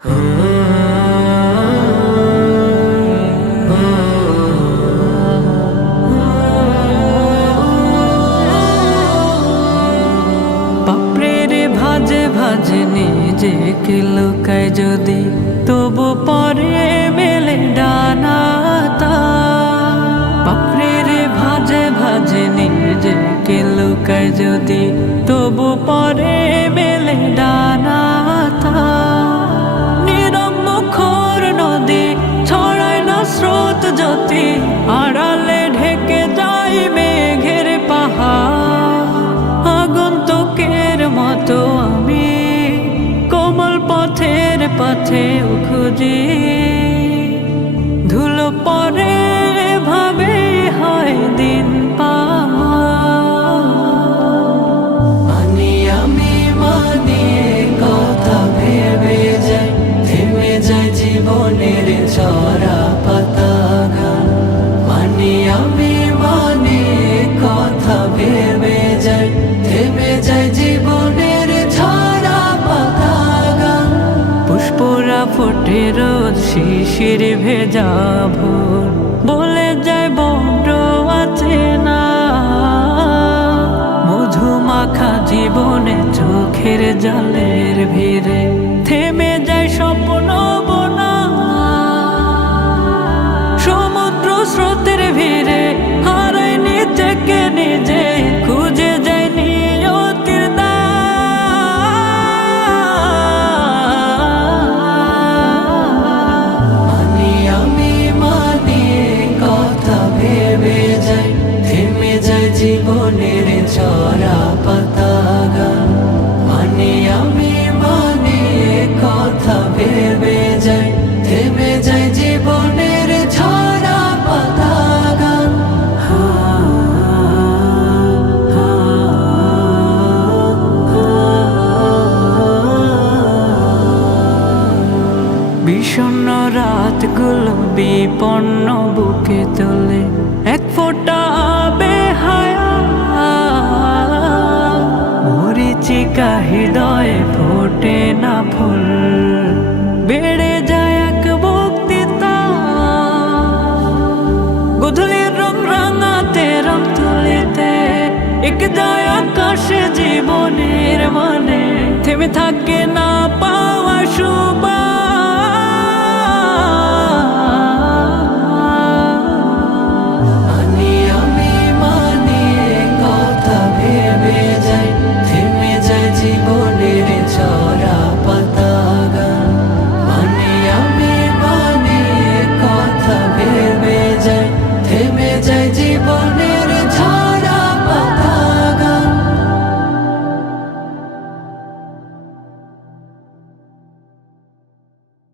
বাপরে ভাজে ভাজে নিজেকে লুকায় যদি, তবু পরে মেলে ডানাতা। বাপরে ভাজে ভাজে নিজেকে লুকায় যদি, তবু পরে মেলে ডানাতা। নীরব মুখর নদী ছড়ায় না স্রোত জ্যোতি, আড়ালে ঢেকে যায় মেঘের পাহাড়। আগন্তুকের মতো আমি কোমল পথের পথেও খুঁজি, ধুলো পরে ভাবে হয় দিন মানি আমি মানি কথা ভেবে যাই, থেমে যায় জীবনের ছড়া পাতা গান। মানি আমি মানি কথা ভেবে যাই, থেমে যায় জীবনের ছড়া পাতা গান। পুষ্পরা ফোটে রোজ শিশির ভেজা ভোর, বলে যায় বড্ড আছে না। মধুমাখা জীবনে চোখের জলের ভিড়ে থেমে যায় স্বপ্ন বোনা। সমুদ্র স্রোতের ভিড়ে হারায় নিজেকে নিজে, খুঁজে যায় নিয়তির মানি আমি মানি কথা ভেবে যাই, থেমে যায় জীবনের ছড়া পাতা গান। মানি আমি মানি কথা ভেবে যাই, থেমে যায় জীবনের ছড়া পাতা গান। বিষণ্ণ রাতগুলো বিপন্ন বুকে তোলে এক ফোঁটা বেহায়া। মরিচিকা হৃদয়ে ফোটে না ফুল, বেড়ে যায় এক বক্তৃতা। গধূলির রং রাঙাতে রং তুলিতে এক যায় আকাশে জীবনের মানে, থেমে থাকে না পা